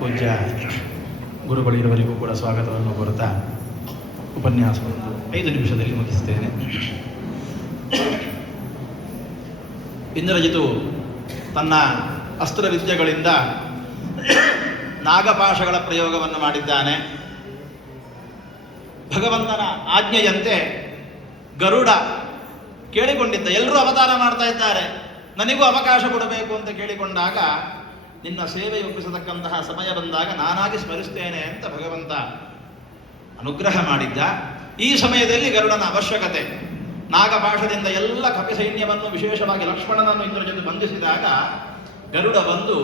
ಪೂಜ್ಯ ಗುರುಗಳಿರುವರಿಗೂ ಕೂಡ ಸ್ವಾಗತವನ್ನು ಕೋರುತ್ತಾ ಉಪನ್ಯಾಸವನ್ನು 5 ನಿಮಿಷದಲ್ಲಿ ಮುಗಿಸ್ತೇನೆ. ಇಂದ್ರಜಿತು ತನ್ನ ಅಸ್ತ್ರವಿದ್ಯೆಗಳಿಂದ ನಾಗಪಾಶಗಳ ಪ್ರಯೋಗವನ್ನು ಮಾಡಿದ್ದಾನೆ. ಭಗವಂತನ ಆಜ್ಞೆಯಂತೆ ಗರುಡ ಕೇಳಿಕೊಂಡಿದ್ದ, ಎಲ್ಲರೂ ಅವತಾರ ಮಾಡ್ತಾ ಇದ್ದಾರೆ, ನನಗೂ ಅವಕಾಶ ಕೊಡಬೇಕು ಅಂತ ಕೇಳಿಕೊಂಡಾಗ, ನಿನ್ನ ಸೇವೆ ಒಪ್ಪಿಸತಕ್ಕಂತಹ ಸಮಯ ಬಂದಾಗ ನಾನಾಗಿ ಸ್ಮರಿಸ್ತೇನೆ ಅಂತ ಭಗವಂತ ಅನುಗ್ರಹ ಮಾಡಿದ್ದ. ಈ ಸಮಯದಲ್ಲಿ ಗರುಡನ ಅವಶ್ಯಕತೆ, ನಾಗಪಾಶದಿಂದ ಎಲ್ಲ ಕಪಿ ಸೈನ್ಯವನ್ನು, ವಿಶೇಷವಾಗಿ ಲಕ್ಷ್ಮಣನನ್ನು ಇಂದ್ರಜಿತು ಬಂಧಿಸಿದಾಗ ಗರುಡ ಬಂದು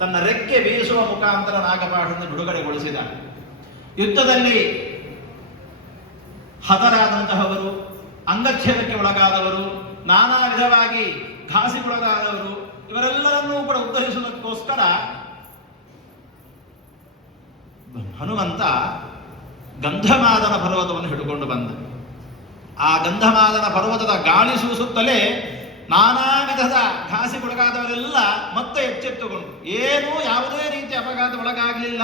ತನ್ನ ರೆಕ್ಕೆ ಬೀಸುವ ಮುಖಾಂತರ ನಾಗಪಾಶವನ್ನು ಬಿಡುಗಡೆಗೊಳಿಸಿದ. ಯುದ್ಧದಲ್ಲಿ ಹತರಾದಂತಹವರು, ಅಂಗಚ್ಛೇದಕ್ಕೆ ಒಳಗಾದವರು, ನಾನಾ ವಿಧವಾಗಿ ಘಾಸಿಗೊಳಗಾದವರು, ಇವರೆಲ್ಲರನ್ನೂ ಕೂಡ ಉದ್ಧರಿಸುವುದಕ್ಕೋಸ್ಕರ ಹನುಮಂತ ಗಂಧಮಾದನ ಪರ್ವತವನ್ನು ಹಿಡಿದುಕೊಂಡು ಬಂದ. ಆ ಗಂಧಮಾದನ ಪರ್ವತದ ಗಾಳಿ ಸೂಸುತ್ತಲೇ ನಾನಾ ವಿಧದ ಘಾಸಿಗೊಳಗಾದವರೆಲ್ಲ ಮತ್ತೆ ಎಚ್ಚೆತ್ತುಕೊಂಡು, ಏನೂ ಯಾವುದೇ ರೀತಿ ಅಪಘಾತ ಒಳಗಾಗಲಿಲ್ಲ,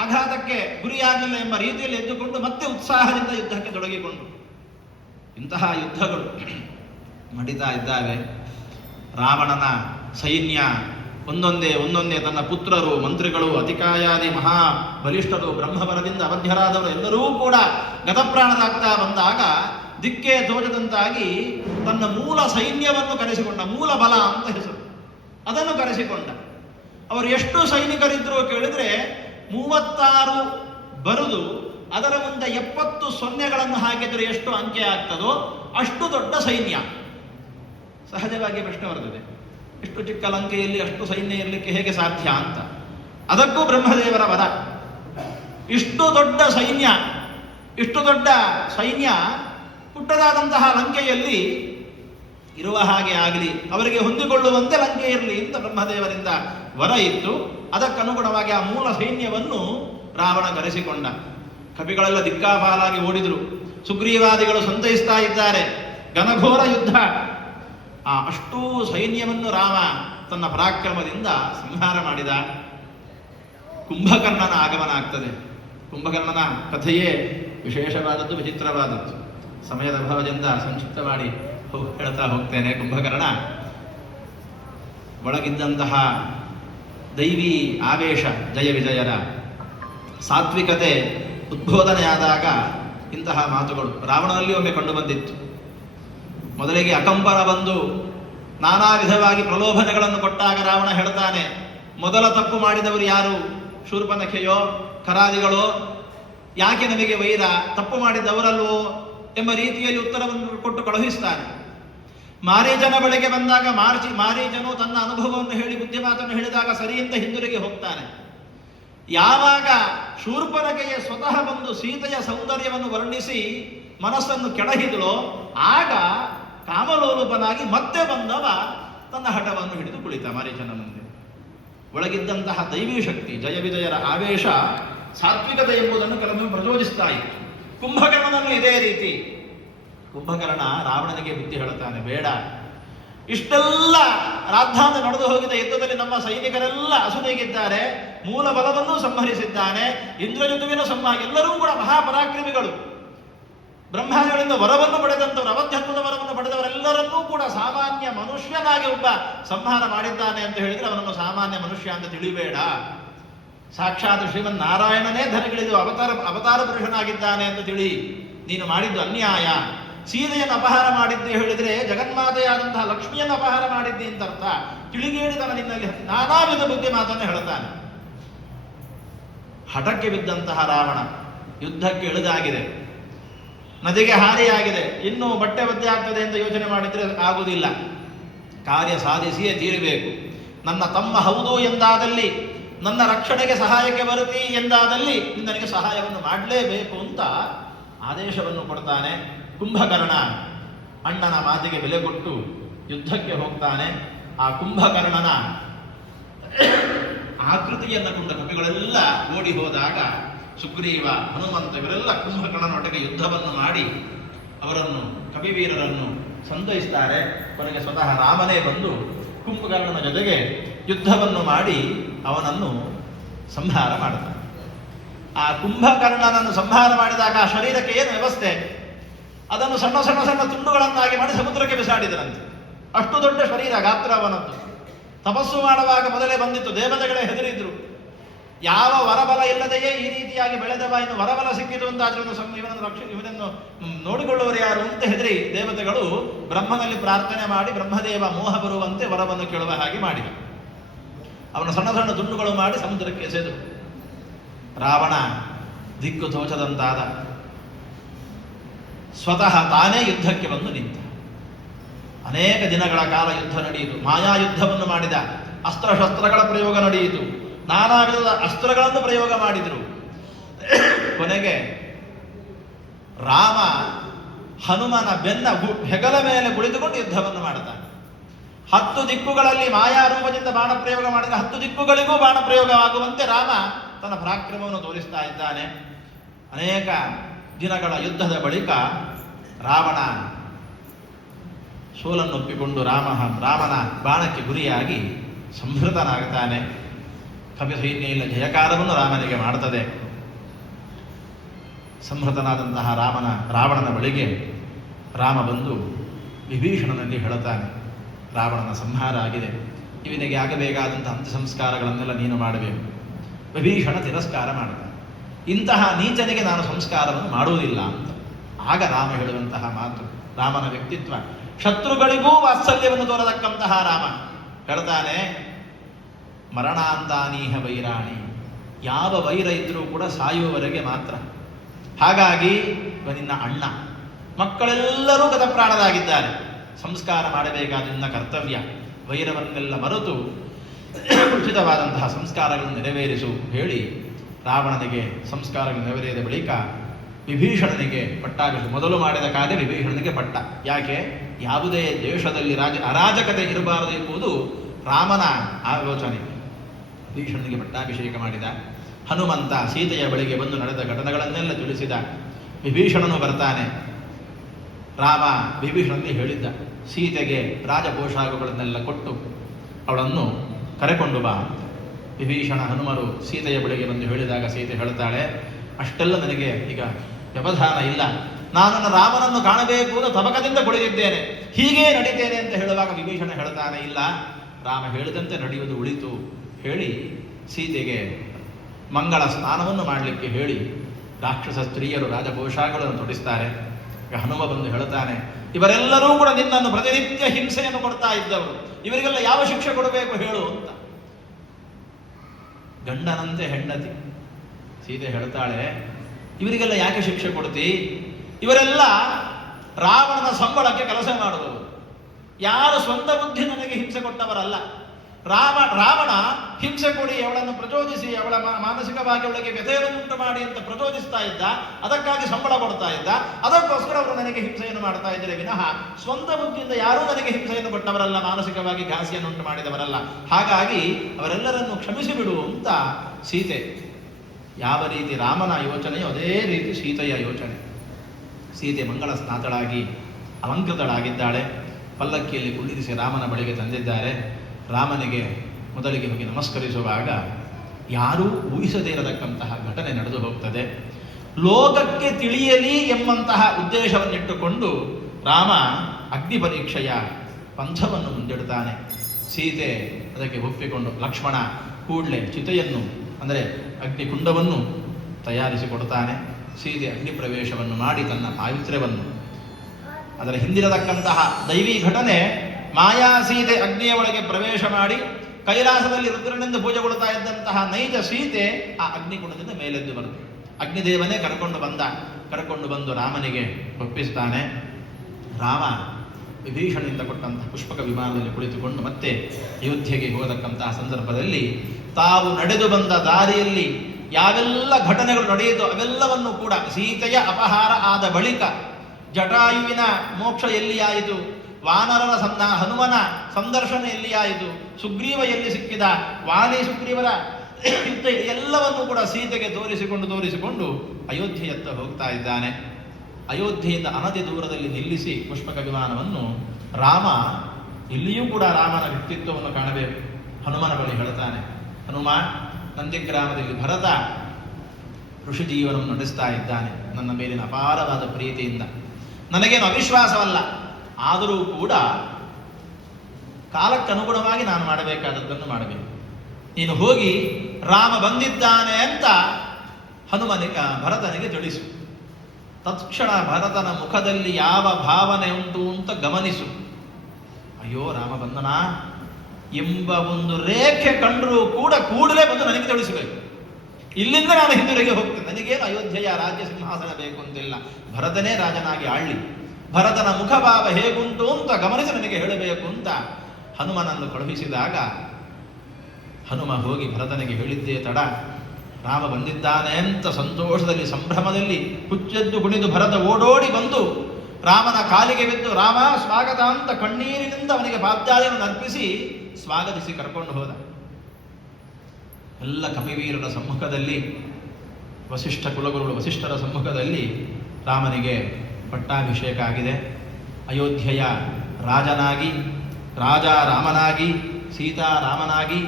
ಆಘಾತಕ್ಕೆ ಗುರಿಯಾಗಲಿಲ್ಲ ಎಂಬ ರೀತಿಯಲ್ಲಿ ಎದ್ದುಕೊಂಡು ಮತ್ತೆ ಉತ್ಸಾಹದಿಂದ ಯುದ್ಧಕ್ಕೆ ತೊಡಗಿಕೊಂಡು, ಇಂತಹ ಯುದ್ಧಗಳು ನಡೀತಾ ಇದ್ದಾವೆ. ರಾವಣನ ಸೈನ್ಯ ಒಂದೊಂದೇ ತನ್ನ ಪುತ್ರರು, ಮಂತ್ರಿಗಳು, ಅತಿಕಾಯಾದಿ ಮಹಾ ಬಲಿಷ್ಠರು, ಬ್ರಹ್ಮವರದಿಂದ ಅವಧ್ಯರಾದವರು ಎಲ್ಲರೂ ಕೂಡ ಗತಪ್ರಾಣರಾಗ್ತಾ ಬಂದಾಗ ದಿಕ್ಕೇ ತೋಚದಂತಾಗಿ ತನ್ನ ಮೂಲ ಸೈನ್ಯವನ್ನು ಕರೆಸಿಕೊಂಡ, ಮೂಲ ಬಲ ಅಂತ ಹೆಸರು, ಅದನ್ನು ಕರೆಸಿಕೊಂಡ. ಅವರು ಎಷ್ಟು ಸೈನಿಕರಿದ್ರು ಕೇಳಿದ್ರೆ 36 ಬರುದು ಅದರ ಮುಂದೆ 70 ಸೊನ್ನೆಗಳನ್ನು ಹಾಕಿದರೆ ಎಷ್ಟು ಅಂಕೆ ಆಗ್ತದೋ ಅಷ್ಟು ದೊಡ್ಡ ಸೈನ್ಯ. ಸಹಜವಾಗಿ ಪ್ರಶ್ನೆ ಬರ್ತದೆ, ಇಷ್ಟು ಚಿಕ್ಕ ಲಂಕೆಯಲ್ಲಿ ಅಷ್ಟು ಸೈನ್ಯ ಇರಲಿಕ್ಕೆ ಹೇಗೆ ಸಾಧ್ಯ ಅಂತ. ಅದಕ್ಕೂ ಬ್ರಹ್ಮದೇವರ ವರ. ಇಷ್ಟು ದೊಡ್ಡ ಸೈನ್ಯ ಪುಟ್ಟದಾದಂತಹ ಲಂಕೆಯಲ್ಲಿ ಇರುವ ಹಾಗೆ ಆಗಲಿ, ಅವರಿಗೆ ಹೊಂದಿಕೊಳ್ಳುವಂತೆ ಲಂಕೆ ಇರಲಿ ಅಂತ ಬ್ರಹ್ಮದೇವರಿಂದ ವರ ಇತ್ತು. ಅದಕ್ಕನುಗುಣವಾಗಿ ಆ ಮೂಲ ಸೈನ್ಯವನ್ನು ರಾವಣ ಕರೆಸಿಕೊಂಡ. ಕಪಿಗಳೆಲ್ಲ ದಿಕ್ಕಾಪಾಲಾಗಿ ಓಡಿದ್ರು, ಸುಗ್ರೀವಾದಿಗಳು ಸಂತೈಸ್ತಾ ಇದ್ದಾರೆ, ಘನಘೋರ ಯುದ್ಧ. ಆ ಅಷ್ಟೂ ಸೈನ್ಯವನ್ನು ರಾಮ ತನ್ನ ಪರಾಕ್ರಮದಿಂದ ಸಂಹಾರ ಮಾಡಿದ. ಕುಂಭಕರ್ಣನ ಆಗಮನ ಆಗ್ತದೆ. ಕುಂಭಕರ್ಣನ ಕಥೆಯೇ ವಿಶೇಷವಾದದ್ದು, ವಿಚಿತ್ರವಾದದ್ದು. ಸಮಯದ ಅಭಾವದಿಂದ ಸಂಕ್ಷಿಪ್ತ ಮಾಡಿ ಹೇಳ್ತಾ ಹೋಗ್ತೇನೆ. ಕುಂಭಕರ್ಣ ಒಳಗಿದ್ದಂತಹ ದೈವಿ ಆವೇಶ, ಜಯ ವಿಜಯರ ಸಾತ್ವಿಕತೆ ಉದ್ಬೋಧನೆಯಾದಾಗ ಇಂತಹ ಮಾತುಗಳು ರಾವಣನಲ್ಲಿ ಒಮ್ಮೆ ಕಂಡು ಬಂದಿತ್ತು. ಮೊದಲಿಗೆ ಅಕಂಪನ ಬಂದು ನಾನಾ ವಿಧವಾಗಿ ಪ್ರಲೋಭನೆಗಳನ್ನು ಕೊಟ್ಟಾಗ ರಾವಣ ಹೇಳ್ತಾನೆ, ಮೊದಲ ತಪ್ಪು ಮಾಡಿದವರು ಯಾರು? ಶೂರ್ಪನಖೆಯೋ, ಖರಾದಿಗಳೋ? ಯಾಕೆ ನಮಗೆ ವೈರ? ತಪ್ಪು ಮಾಡಿದವರಲ್ವೋ ಎಂಬ ರೀತಿಯಲ್ಲಿ ಉತ್ತರವನ್ನು ಕೊಟ್ಟು ಕಳುಹಿಸ್ತಾನೆ. ಮಾರೀಚನ ಬಳಿಗೆ ಬಂದಾಗ ಮಾರೀಚನು ತನ್ನ ಅನುಭವವನ್ನು ಹೇಳಿ, ಬುದ್ಧಿಮಾತನ್ನು ಹೇಳಿದಾಗ ಸರಿಯಿಂದ ಹಿಂದಿರುಗಿ ಹೋಗ್ತಾನೆ. ಯಾವಾಗ ಶೂರ್ಪನಖೆಯೇ ಸ್ವತಃ ಬಂದು ಸೀತೆಯ ಸೌಂದರ್ಯವನ್ನು ವರ್ಣಿಸಿ ಮನಸ್ಸನ್ನು ಕೆಡಹಿದಳೋ ಆಗ ಕಾಮಲೋಲುಪನಾಗಿ ಮತ್ತೆ ಬಂದವ ತನ್ನ ಹಠವನ್ನು ಹಿಡಿದು ಕುಳಿತ ಮಾರೀಚನ ಮುಂದೆ. ಒಳಗಿದ್ದಂತಹ ದೈವೀ ಶಕ್ತಿ, ಜಯ ವಿಜಯರ ಆವೇಶ, ಸಾತ್ವಿಕತೆ ಎಂಬುದನ್ನು ಕೆಲವೊಮ್ಮೆ ಪ್ರಚೋದಿಸ್ತಾ ಇತ್ತು. ಕುಂಭಕರ್ಣನನ್ನು ಇದೇ ರೀತಿ. ಕುಂಭಕರ್ಣ ರಾವಣನಿಗೆ ಬುದ್ಧಿ ಹೇಳುತ್ತಾನೆ, ಬೇಡ, ಇಷ್ಟೆಲ್ಲ ರಾದ್ಧಾಂತ ನಡೆದು ಹೋಗಿದ ಯುದ್ಧದಲ್ಲಿ ನಮ್ಮ ಸೈನಿಕರೆಲ್ಲ ಅಸುನೀಗಿದ್ದಾರೆ, ಮೂಲ ಬಲವನ್ನೂ ಸಂಹರಿಸಿದ್ದಾನೆ, ಇಂದ್ರಜಿತುವಿನ ಎಲ್ಲರೂ ಕೂಡ ಮಹಾಪರಾಕ್ರಮಿಗಳು, ಬ್ರಹ್ಮಾದಿಗಳಿಂದ ವರವನ್ನು ಪಡೆದಂಥವರು, ಅವಧ್ಯತ್ವದ ವರವನ್ನು ಪಡೆದವರೆಲ್ಲರನ್ನೂ ಕೂಡ ಸಾಮಾನ್ಯ ಮನುಷ್ಯನಾಗಿ ಒಬ್ಬ ಸಂಹಾರ ಮಾಡಿದ್ದಾನೆ ಅಂತ ಹೇಳಿದ್ರೆ ಅವನನ್ನು ಸಾಮಾನ್ಯ ಮನುಷ್ಯ ಅಂತ ತಿಳಿಬೇಡ. ಸಾಕ್ಷಾತ್ ಶ್ರೀಮನ್ನಾರಾಯಣನೇ ಧರೆಗಿಳಿದು ಅವತಾರ ಪುರುಷನಾಗಿದ್ದಾನೆ ಅಂತ ತಿಳಿ. ನೀನು ಮಾಡಿದ್ದು ಅನ್ಯಾಯ. ಸೀತೆಯನ್ನು ಅಪಹಾರ ಮಾಡಿದ್ದೆ ಹೇಳಿದ್ರೆ ಜಗನ್ಮಾತೆಯಾದಂತಹ ಲಕ್ಷ್ಮಿಯನ್ನು ಅಪಹಾರ ಮಾಡಿದ್ದೆ ಅಂತ ಅರ್ಥ. ತಿಳಿಗೇಡಿದನ ನಿನ್ನಲ್ಲಿ ನಾನಾ ವಿಧ ಬುದ್ಧಿ ಮಾತನ್ನು ಹೇಳ್ತಾನೆ. ಹಠಕ್ಕೆ ಬಿದ್ದಂತಹ ರಾವಣ ಯುದ್ಧಕ್ಕೆ ಇಳಿದಾಗಿದೆ, ನದಿಗೆ ಹಾರಿಯಾಗಿದೆ, ಇನ್ನೂ ಬಟ್ಟೆ ಒದ್ದೆ ಆಗ್ತದೆ ಅಂತ ಯೋಚನೆ ಮಾಡಿದ್ರೆ ಆಗುವುದಿಲ್ಲ. ಕಾರ್ಯ ಸಾಧಿಸಿಯೇ ತೀರಬೇಕು. ನನ್ನ ತಮ್ಮ ಹೌದು ಎಂದಾದಲ್ಲಿ, ನನ್ನ ರಕ್ಷಣೆಗೆ ಸಹಾಯಕ್ಕೆ ಬರುತ್ತಿ ಎಂದಾದಲ್ಲಿ ನನಗೆ ಸಹಾಯವನ್ನು ಮಾಡಲೇಬೇಕು ಅಂತ ಆದೇಶವನ್ನು ಕೊಡ್ತಾನೆ. ಕುಂಭಕರ್ಣ ಅಣ್ಣನ ಮಾತಿಗೆ ಬೆಲೆ ಕೊಟ್ಟು ಯುದ್ಧಕ್ಕೆ ಹೋಗ್ತಾನೆ. ಆ ಕುಂಭಕರ್ಣನ ಆಕೃತಿಯನ್ನು ಕೊಂಡ ಕಪಿಗಳೆಲ್ಲ ಓಡಿ ಹೋದಾಗ ಸುಗ್ರೀವ, ಹನುಮಂತ ಇವರೆಲ್ಲ ಕುಂಭಕರ್ಣನೊಟ್ಟಿಗೆ ಯುದ್ಧವನ್ನು ಮಾಡಿ ಅವರನ್ನು, ಕಪಿವೀರರನ್ನು ಸಂತೈಸ್ತಾರೆ. ಕೊನೆಗೆ ಸ್ವತಃ ರಾಮನೇ ಬಂದು ಕುಂಭಕರ್ಣನ ಜೊತೆಗೆ ಯುದ್ಧವನ್ನು ಮಾಡಿ ಅವನನ್ನು ಸಂಹಾರ ಮಾಡ್ತಾನೆ. ಆ ಕುಂಭಕರ್ಣನನ್ನು ಸಂಹಾರ ಮಾಡಿದಾಗ ಆ ಶರೀರಕ್ಕೆ ಏನು ವ್ಯವಸ್ಥೆ, ಅದನ್ನು ಸಣ್ಣ ಸಣ್ಣ ಸಣ್ಣ ತುಂಡುಗಳನ್ನಾಗಿ ಮಾಡಿ ಸಮುದ್ರಕ್ಕೆ ಬಿಸಾಡಿದರಂತೆ. ಅಷ್ಟು ದೊಡ್ಡ ಶರೀರ ಗಾತ್ರ ಅವನದ್ದು. ತಪಸ್ಸು ಮಾಡುವಾಗ ಮೊದಲೇ ಬಂದಿತ್ತು, ದೇವತೆಗಳೇ ಹೆದರಿದ್ರು. ಯಾವ ವರಬಲ ಇಲ್ಲದೆಯೇ ಈ ರೀತಿಯಾಗಿ ಬೆಳೆದವ, ಇನ್ನು ವರಬಲ ಸಿಕ್ಕಿತು ಅಂತಾದ್ರೂ ಇವನನ್ನು ನೋಡಿಕೊಳ್ಳುವರು ಯಾರು ಅಂತ ಹೆದರಿ ದೇವತೆಗಳು ಬ್ರಹ್ಮನಲ್ಲಿ ಪ್ರಾರ್ಥನೆ ಮಾಡಿ ಬ್ರಹ್ಮದೇವ ಮೋಹ ಬರುವಂತೆ ವರವನ್ನು ಕೇಳುವ ಹಾಗೆ ಮಾಡಿದ. ಅವನ ಸಣ್ಣ ಸಣ್ಣ ತುಂಡುಗಳು ಮಾಡಿ ಸಮುದ್ರಕ್ಕೆ ಎಸೆದು ರಾವಣ ದಿಕ್ಕು ತೋಚದಂತಾದ. ಸ್ವತಃ ತಾನೇ ಯುದ್ಧಕ್ಕೆ ಬಂದು ನಿಂತ. ಅನೇಕ ದಿನಗಳ ಕಾಲ ಯುದ್ಧ ನಡೆಯಿತು. ಮಾಯಾ ಯುದ್ಧವನ್ನು ಮಾಡಿದ. ಅಸ್ತ್ರಶಸ್ತ್ರಗಳ ಪ್ರಯೋಗ ನಡೆಯಿತು. ನಾನಾ ವಿಧದ ಅಸ್ತ್ರಗಳನ್ನು ಪ್ರಯೋಗ ಮಾಡಿದರು. ಕೊನೆಗೆ ರಾಮ ಹನುಮನ ಬೆನ್ನ ಹೆಗಲ ಮೇಲೆ ಕುಳಿತುಕೊಂಡು ಯುದ್ಧವನ್ನು ಮಾಡುತ್ತಾನೆ. 10 ದಿಕ್ಕುಗಳಲ್ಲಿ ಮಾಯಾ ರೂಪದಿಂದ ಬಾಣ ಪ್ರಯೋಗ ಮಾಡಿದ 10 ದಿಕ್ಕುಗಳಿಗೂ ಬಾಣ ಪ್ರಯೋಗವಾಗುವಂತೆ ರಾಮ ತನ್ನ ಪರಾಕ್ರಮವನ್ನು ತೋರಿಸ್ತಾ ಇದ್ದಾನೆ. ಅನೇಕ ದಿನಗಳ ಯುದ್ಧದ ಬಳಿಕ ರಾವಣ ಸೋಲನ್ನೊಪ್ಪಿಕೊಂಡು ರಾಮನ ಬಾಣಕ್ಕೆ ಗುರಿಯಾಗಿ ಸಂಹೃತನಾಗುತ್ತಾನೆ. ಕಪಿ ಸೈನ್ಯ ಇಲ್ಲ ಜಯಕಾರವನ್ನು ರಾಮನಿಗೆ ಮಾಡುತ್ತದೆ. ಸಂಹೃತನಾದಂತಹ ರಾವಣನ ಬಳಿಗೆ ರಾಮ ಬಂದು ವಿಭೀಷಣನಲ್ಲಿ ಹೇಳುತ್ತಾನೆ, ರಾವಣನ ಸಂಹಾರ ಆಗಿದೆ, ಇವನಿಗೆ ಆಗಬೇಕಾದಂತಹ ಅಂತ್ಯ ಸಂಸ್ಕಾರಗಳನ್ನೆಲ್ಲ ನೀನು ಮಾಡಬೇಕು. ವಿಭೀಷಣ ತಿರಸ್ಕಾರ ಮಾಡುತ್ತಾನೆ. ಇಂತಹ ನೀಚನಿಗೆ ನಾನು ಸಂಸ್ಕಾರವನ್ನು ಮಾಡುವುದಿಲ್ಲ ಅಂತ. ಆಗ ರಾಮ ಹೇಳುವಂತಹ ಮಾತು, ರಾಮನ ವ್ಯಕ್ತಿತ್ವ, ಶತ್ರುಗಳಿಗೂ ವಾತ್ಸಲ್ಯವನ್ನು ತೋರತಕ್ಕಂತಹ ರಾಮ ಹೇಳ್ತಾನೆ, ಮರಣಾಂತಾನೀಹ ವೈರಾಣಿ, ಯಾವ ವೈರ ಇದ್ರೂ ಕೂಡ ಸಾಯುವವರೆಗೆ ಮಾತ್ರ. ಹಾಗಾಗಿ ನಿನ್ನ ಅಣ್ಣ ಮಕ್ಕಳೆಲ್ಲರೂ ಗತಪ್ರಾಣರಾಗಿದ್ದಾರೆ, ಸಂಸ್ಕಾರ ಮಾಡಬೇಕಾದ ನಿನ್ನ ಕರ್ತವ್ಯ. ವೈರವನ್ನೆಲ್ಲ ಮರೆತು ಉಚಿತವಾದಂತಹ ಸಂಸ್ಕಾರಗಳನ್ನು ನೆರವೇರಿಸು ಹೇಳಿ ರಾವಣನಿಗೆ ಸಂಸ್ಕಾರಗಳು ನೆರವೇರಿದ ಬಳಿಕ ವಿಭೀಷಣನಿಗೆ ಪಟ್ಟಾಭಿಷೇಕ. ಮೊದಲು ಮಾಡಿದ ಕಾರ್ಯ ವಿಭೀಷಣನಿಗೆ ಪಟ್ಟ. ಯಾಕೆ? ಯಾವುದೇ ದೇಶದಲ್ಲಿ ಅರಾಜಕತೆ ಇರಬಾರದು ಎಂಬುದು ರಾಮನ ಆಲೋಚನೆ. ವಿಭೀಷಣನಿಗೆ ಪಟ್ಟಾಭಿಷೇಕ ಮಾಡಿದ. ಹನುಮಂತ ಸೀತೆಯ ಬಳಿಗೆ ಬಂದು ನಡೆದ ಘಟನೆಗಳನ್ನೆಲ್ಲ ತಿಳಿಸಿದ. ವಿಭೀಷಣನು ಬರ್ತಾನೆ. ರಾಮ ವಿಭೀಷಣನಿಗೆ ಹೇಳಿದ್ದ, ಸೀತೆಗೆ ರಾಜಪೋಷಾಕಗಳನ್ನೆಲ್ಲ ಕೊಟ್ಟು ಅವಳನ್ನು ಕರೆಕೊಂಡು ಬಾ. ವಿಭೀಷಣ ಹನುಮರು ಸೀತೆಯ ಬಳಿಗೆ ಬಂದು ಹೇಳಿದಾಗ ಸೀತೆ ಹೇಳ್ತಾಳೆ, ಅಷ್ಟೆಲ್ಲ ನನಗೆ ಈಗ ವ್ಯವಧಾನ ಇಲ್ಲ, ನಾನು ರಾಮನನ್ನು ಕಾಣಬೇಕು ಅಂತ ತಬಕದಿಂದ ಕುಳಿತಿದ್ದೇನೆ, ಹೀಗೇ ನಡೀತೇನೆ ಅಂತ ಹೇಳುವಾಗ ವಿಭೀಷಣ ಹೇಳ್ತಾನೆ, ಇಲ್ಲ, ರಾಮ ಹೇಳಿದಂತೆ ನಡೆಯುವುದು ಉಳಿತು ಹೇಳಿ ಸೀತೆಗೆ ಮಂಗಳ ಸ್ನಾನವನ್ನು ಮಾಡಲಿಕ್ಕೆ ಹೇಳಿ ರಾಕ್ಷಸ ಸ್ತ್ರೀಯರು ರಾಜಪೋಷಾಕಗಳನ್ನು ತೊಡಿಸ್ತಾರೆ. ಹನುಮ ಬಂದು ಹೇಳ್ತಾನೆ, ಇವರೆಲ್ಲರೂ ಕೂಡ ನಿನ್ನನ್ನು ಪ್ರತಿನಿತ್ಯ ಹಿಂಸೆಯನ್ನು ಕೊಡ್ತಾ ಇದ್ದವರು, ಇವರಿಗೆಲ್ಲ ಯಾವ ಶಿಕ್ಷೆ ಕೊಡಬೇಕು ಹೇಳು ಅಂತ. ಗಂಡನಂತೆ ಹೆಂಡತಿ ಸೀತೆ ಹೇಳ್ತಾಳೆ, ಇವರಿಗೆಲ್ಲ ಯಾಕೆ ಶಿಕ್ಷೆ ಕೊಡ್ತಿ? ಇವರೆಲ್ಲ ರಾವಣನ ಸಂಬಳಕ್ಕೆ ಕೆಲಸ ಮಾಡುವವರು, ಯಾರು ಸ್ವಂತ ಬುದ್ಧಿ ನನಗೆ ಹಿಂಸೆ ಕೊಟ್ಟವರಲ್ಲ. ರಾವಣ ಹಿಂಸೆ ಕೊಡಿ, ಅವಳನ್ನು ಪ್ರಚೋದಿಸಿ, ಅವಳ ಮಾನಸಿಕವಾಗಿ ಅವಳಿಗೆ ವ್ಯಥೆಯನ್ನುಂಟು ಮಾಡಿ ಅಂತ ಪ್ರಚೋದಿಸ್ತಾ ಇದ್ದ, ಅದಕ್ಕಾಗಿ ಸಂಬಳ ಕೊಡ್ತಾ ಇದ್ದ, ಅದಕ್ಕೋಸ್ಕರ ಅವರು ನನಗೆ ಹಿಂಸೆಯನ್ನು ಮಾಡ್ತಾ ಇದ್ದಾರೆ ವಿನಃ ಸ್ವಂತ ಬುದ್ಧಿಯಿಂದ ಯಾರೂ ನನಗೆ ಹಿಂಸೆಯನ್ನು ಕೊಟ್ಟವರಲ್ಲ, ಮಾನಸಿಕವಾಗಿ ಘಾಸಿಯನ್ನುಂಟು ಮಾಡಿದವರಲ್ಲ. ಹಾಗಾಗಿ ಅವರೆಲ್ಲರನ್ನು ಕ್ಷಮಿಸಿ ಬಿಡು ಅಂತ ಸೀತೆ. ಯಾವ ರೀತಿ ರಾಮನ ಯೋಚನೆಯೋ ಅದೇ ರೀತಿ ಸೀತೆಯ ಯೋಚನೆ. ಸೀತೆ ಮಂಗಳ ಸ್ನಾತಳಾಗಿ ಅಲಂಕೃತಳಾಗಿದ್ದಾಳೆ. ಪಲ್ಲಕ್ಕಿಯಲ್ಲಿ ಕುಳ್ಳಿರಿಸಿ ರಾಮನ ಬಳಿಗೆ ತಂದಿದ್ದಾರೆ. ರಾಮನಿಗೆ ಮೊದಲಿಗೆ ಹೋಗಿ ನಮಸ್ಕರಿಸುವಾಗ ಯಾರೂ ಊಹಿಸದೇ ಇರತಕ್ಕಂತಹ ಘಟನೆ ನಡೆದು ಹೋಗ್ತದೆ. ಲೋಕಕ್ಕೆ ತಿಳಿಯಲಿ ಎಂಬಂತಹ ಉದ್ದೇಶವನ್ನಿಟ್ಟುಕೊಂಡು ರಾಮ ಅಗ್ನಿ ಪರೀಕ್ಷೆಯ ಪಂಥವನ್ನು ಮುಂದಿಡ್ತಾನೆ. ಸೀತೆ ಅದಕ್ಕೆ ಒಪ್ಪಿಕೊಂಡು ಲಕ್ಷ್ಮಣ ಕೂಡಲೇ ಚಿತೆಯನ್ನು ಅಂದರೆ ಅಗ್ನಿಕುಂಡವನ್ನು ತಯಾರಿಸಿಕೊಡ್ತಾನೆ. ಸೀತೆ ಅಗ್ನಿ ಪ್ರವೇಶವನ್ನು ಮಾಡಿ ತನ್ನ ಪಾವಿತ್ರ್ಯವನ್ನು, ಅದರ ಹಿಂದಿರತಕ್ಕಂತಹ ದೈವಿ ಘಟನೆ, ಮಾಯಾ ಸೀತೆ ಅಗ್ನಿಯ ಒಳಗೆ ಪ್ರವೇಶ ಮಾಡಿ ಕೈಲಾಸದಲ್ಲಿ ರುದ್ರನಿಂದ ಪೂಜೆಗೊಳ್ತಾ ಇದ್ದಂತಹ ನೈಜ ಸೀತೆ ಆ ಅಗ್ನಿಕುಂಡದಿಂದ ಮೇಲೆದ್ದು ಬಂತು. ಅಗ್ನಿದೇವನೇ ಕರ್ಕೊಂಡು ಬಂದು ರಾಮನಿಗೆ ಒಪ್ಪಿಸ್ತಾನೆ. ರಾಮ ವಿಭೀಷಣದಿಂದ ಕೊಟ್ಟಂತಹ ಪುಷ್ಪಕ ವಿಮಾನದಲ್ಲಿ ಕುಳಿತುಕೊಂಡು ಮತ್ತೆ ಅಯೋಧ್ಯೆಗೆ ಹೋಗತಕ್ಕಂತಹ ಸಂದರ್ಭದಲ್ಲಿ ತಾವು ನಡೆದು ಬಂದ ದಾರಿಯಲ್ಲಿ ಯಾವೆಲ್ಲ ಘಟನೆಗಳು ನಡೆಯಿತು ಅವೆಲ್ಲವನ್ನು ಕೂಡ, ಸೀತೆಯ ಅಪಹಾರ ಆದ ಬಳಿಕ ಜಟಾಯುವಿನ ಮೋಕ್ಷ ಎಲ್ಲಿಯಾಯಿತು, ವಾನರರ ಹನುಮನ ಸಂದರ್ಶನ ಎಲ್ಲಿಯಾಯಿತು, ಸುಗ್ರೀವ ಎಲ್ಲಿ ಸಿಕ್ಕಿದ, ವಾಲಿ ಸುಗ್ರೀವರ ಯುದ್ಧ, ಎಲ್ಲವನ್ನು ಕೂಡ ಸೀತೆಗೆ ತೋರಿಸಿಕೊಂಡು ಅಯೋಧ್ಯೆಯತ್ತ ಹೋಗ್ತಾ ಇದ್ದಾನೆ. ಅಯೋಧ್ಯೆಯಿಂದ ಅನತಿ ದೂರದಲ್ಲಿ ನಿಲ್ಲಿಸಿ ಪುಷ್ಪಕ ವಿಮಾನವನ್ನು ರಾಮ, ಇಲ್ಲಿಯೂ ಕೂಡ ರಾಮನ ವ್ಯಕ್ತಿತ್ವವನ್ನು ಕಾಣಬೇಕು. ಹನುಮನ ಬಳಿ ಹೇಳ್ತಾನೆ, ಹನುಮ, ನಂದಿಗ್ರಾಮದಲ್ಲಿ ಭರತ ಋಷಿ ಜೀವನವನ್ನು ನಡೆಸ್ತಾ ಇದ್ದಾನೆ ನನ್ನ ಮೇಲಿನ ಅಪಾರವಾದ ಪ್ರೀತಿಯಿಂದ. ನನಗೇನು ಅವಿಶ್ವಾಸವಲ್ಲ, ಆದರೂ ಕೂಡ ಕಾಲಕ್ಕನುಗುಣವಾಗಿ ನಾನು ಮಾಡಬೇಕಾದದ್ದನ್ನು ಮಾಡಬೇಕು. ನೀನು ಹೋಗಿ ರಾಮ ಬಂದಿದ್ದಾನೆ ಅಂತ ಭರತನಿಗೆ ತಿಳಿಸು. ತತ್ಕ್ಷಣ ಭರತನ ಮುಖದಲ್ಲಿ ಯಾವ ಭಾವನೆ ಉಂಟು ಅಂತ ಗಮನಿಸು. ಅಯ್ಯೋ ರಾಮ ಬಂದನಾ ಎಂಬ ಒಂದು ರೇಖೆ ಕಂಡರೂ ಕೂಡ ಕೂಡಲೇ ಬಂದು ನನಗೆ ತಿಳಿಸಬೇಕು. ಇಲ್ಲಿಂದ ನಾನು ಹಿಂದಿರುಗಿ ಹೋಗ್ತೇನೆ. ನನಗೇನು ಅಯೋಧ್ಯೆಯ ರಾಜ್ಯ ಸಿಂಹಾಸನ ಬೇಕು ಅಂತಿಲ್ಲ, ಭರತನೇ ರಾಜನಾಗಿ ಆಳ್ಳಿ. ಭರತನ ಮುಖಭಾವ ಹೇಗುಂಟು ಅಂತ ಗಮನಿಸಿ ನನಗೆ ಹೇಳಬೇಕು ಅಂತ ಹನುಮನನ್ನು ಕಳುಹಿಸಿದಾಗ ಹನುಮ ಹೋಗಿ ಭರತನಿಗೆ ಹೇಳಿದ್ದೇ ತಡ. ರಾಮ ಬಂದಿದ್ದಾನೆ ಅಂತ ಸಂತೋಷದಲ್ಲಿ ಸಂಭ್ರಮದಲ್ಲಿ ಹುಚ್ಚೆದ್ದು ಕುಣಿದು ಭರತ ಓಡೋಡಿ ಬಂದು ರಾಮನ ಕಾಲಿಗೆ ಬಿದ್ದು ರಾಮ ಸ್ವಾಗತ ಅಂತ ಕಣ್ಣೀರಿನಿಂದ ಅವನಿಗೆ ಪಾದ್ಯಾದಿಯನ್ನು ಅರ್ಪಿಸಿ ಸ್ವಾಗತಿಸಿ ಕರ್ಕೊಂಡು ಹೋದ. ಎಲ್ಲ ಕಪಿವೀರರ ಸಮ್ಮುಖದಲ್ಲಿ ವಸಿಷ್ಠ ಕುಲಗುರುಗಳು ವಸಿಷ್ಠರ ಸಮ್ಮುಖದಲ್ಲಿ ರಾಮನಿಗೆ ಪಟ್ಟಾಭಿಷೇಕ ಆಗಿದೆ. ಅಯೋಧ್ಯೆಯ ರಾಜನಾಗಿ, ರಾಜ ರಾಮನಾಗಿ, ಸೀತಾರಾಮನಾಗಿ,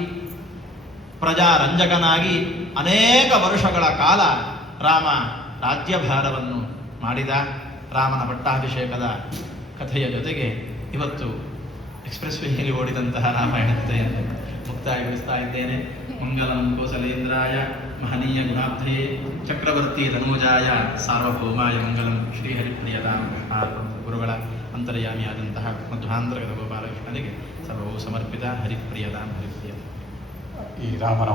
ಪ್ರಜಾರಂಜಕನಾಗಿ ಅನೇಕ ವರ್ಷಗಳ ಕಾಲ ರಾಮ ರಾಜ್ಯಭಾರವನ್ನು ಮಾಡಿದ. ರಾಮನ ಪಟ್ಟಾಭಿಷೇಕದ ಕಥೆಯ ಜೊತೆಗೆ ಇವತ್ತು ಎಕ್ಸ್ಪ್ರೆಸ್ ವೇಯಲ್ಲಿ ಓಡಿದಂತಹ ರಾಮಾಯಣ ಕಥೆಯನ್ನು ಮುಕ್ತಾಯಗೊಳಿಸ್ತಾ ಇದ್ದೇನೆ. ಮಂಗಲಂ ಕೋಸಲೇಂದ್ರಾಯ ಮಹನೀಯ ಗುಣಾಬ್ಧಯೇ ಚಕ್ರವರ್ತಿ ತನೂಜಾಯ ಸಾರ್ವಭೌಮಾಯ ಮಂಗಲಂ. ಶ್ರೀಹರಿಪ್ರಿಯದಾಮ ಗುರುಗಳ ಅಂತರ್ಯಾಮಿಯಾದಂತಹ ಮಧ್ವಾಂತರ್ಗತ ಗೋಪಾಲಕೃಷ್ಣನಿಗೆ ಸರ್ವವು ಸಮರ್ಪಿತ. ಹರಿಪ್ರಿಯದಾಂ ಹರಿಪ್ರಿಯದ. ಈ ರಾಮನ